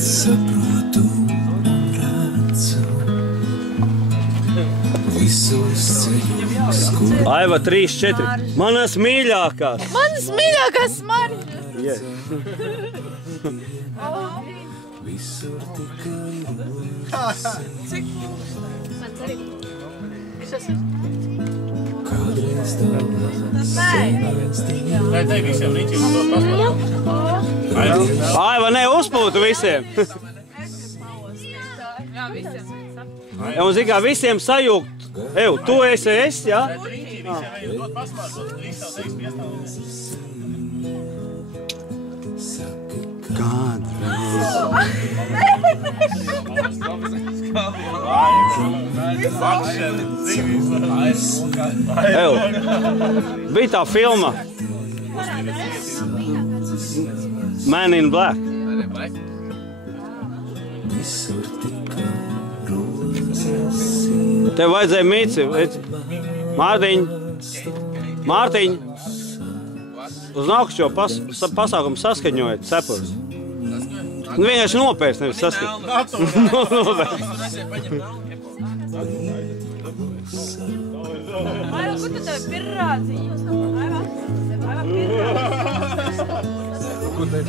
saprotu un redzu visos ceļos, kur Aiva 3, 4. Manas mīļākās. Manas mīļākās Marijas. Yes. visur tikai kādreiz tavās senās dienās. Lai te visiem līdzīgi dot paspārdu. Aiva, ne uzpūtu visiem. Un zini, kā visiem sajūgt. Eju, tu esi es, jā? Līdzīgi visiem ejot dot paspārdu. Viss jau teiks piestāvus. Kādreiz. Eju, bija tā filma Man in Black. Visur tikai rozes. Tev vajadzēja Mici. Mārtiņ, uz nākušo pasākumu saskaņojiet cepurus. Nu, vienkārši nopērst, nevis saskaņot. Aiva, kur tu tev pirrādziņas?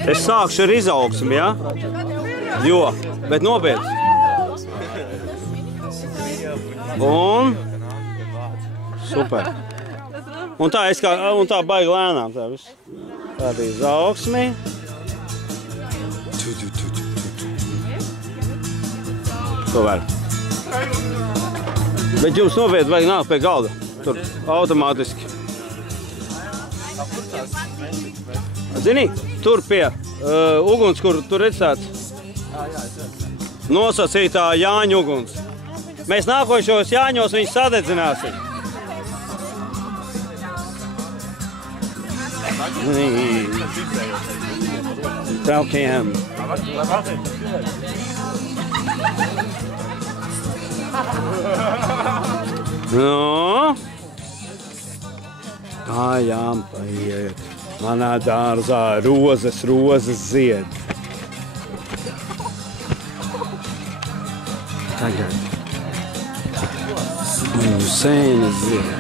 Es sākšu ar izaugsmi, jā? Jo, bet nopietni. Un super. Un tā baigi lēnām tā viss. Tāda izaugsmi. To var. Bet jums nopietni vajag nākt pie galda. Tur automātiski. Zini, tur pie uguns, kur tur redzēts nosacītā Jāņa uguns. Mēs nākošos Jāņos viņus sadedzināsim. Traukiem. No, kājām paiet. Manā dārzā rozes zied. Tagad sēnes zied.